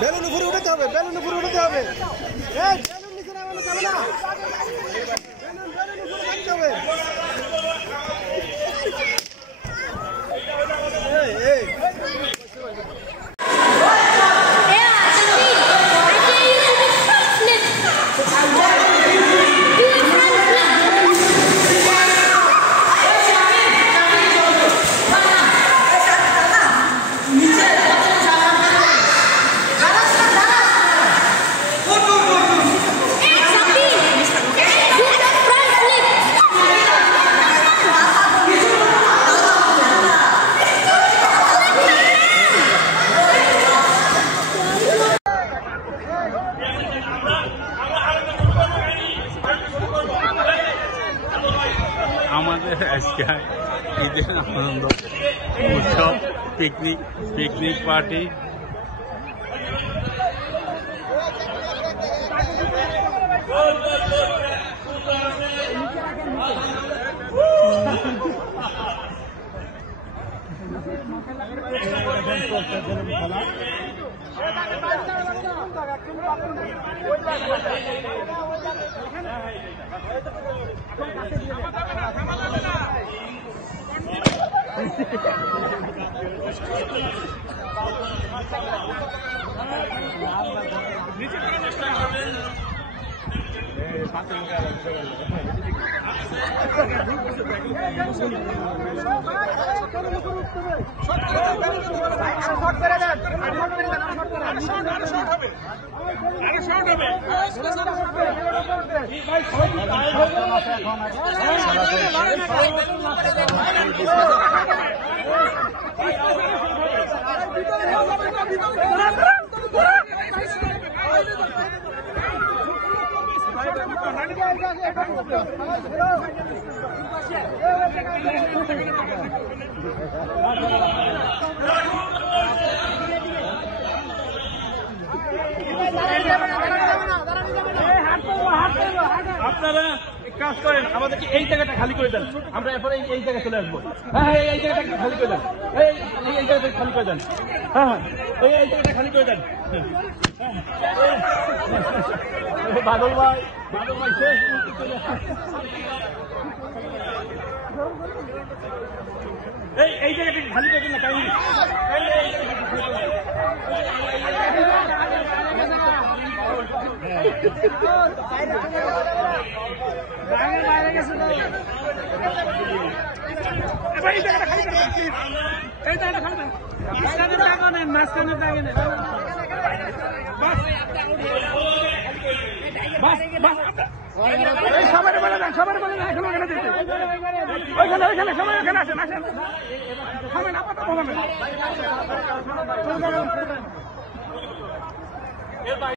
Balloon উপরে উঠাতে হবে, বেলুন উপরে উঠাতে হবে। বেলুন নিচে নামানো যাবে না, বেলুন উপরে রাখতে হবে। আমাদের আজকে ঈদের আনন্দ উৎসব পিকনিক পার্টি। আপনারা কাজ করেন, আমাদেরকে এই জায়গাটা খালি করে দেন, আমরা এরপরে এই জায়গায় চলে আসবো। হ্যাঁ, এই জায়গাটা খালি করে দেন, এই জায়গাটা খালি করে দেন। হ্যাঁ, এই জায়গাটা খালি করে দেন। বাদল ভাই শেষ এই জায়গাটা খালি করে দেন না, কাহিনী বাইরে গেছে। এই জায়গাটা খালি করে দেন, এই জায়গাটা খালি দেন, মাঝখানে জায়গা নেন, মাঝখানে জায়গা নেন। সবাই বলে দেন, সবাই বলে দেন, এখন ওখানে দিতে ওইখানে সবাই ওখানে আসেন, থামেন আপাতত থামেন।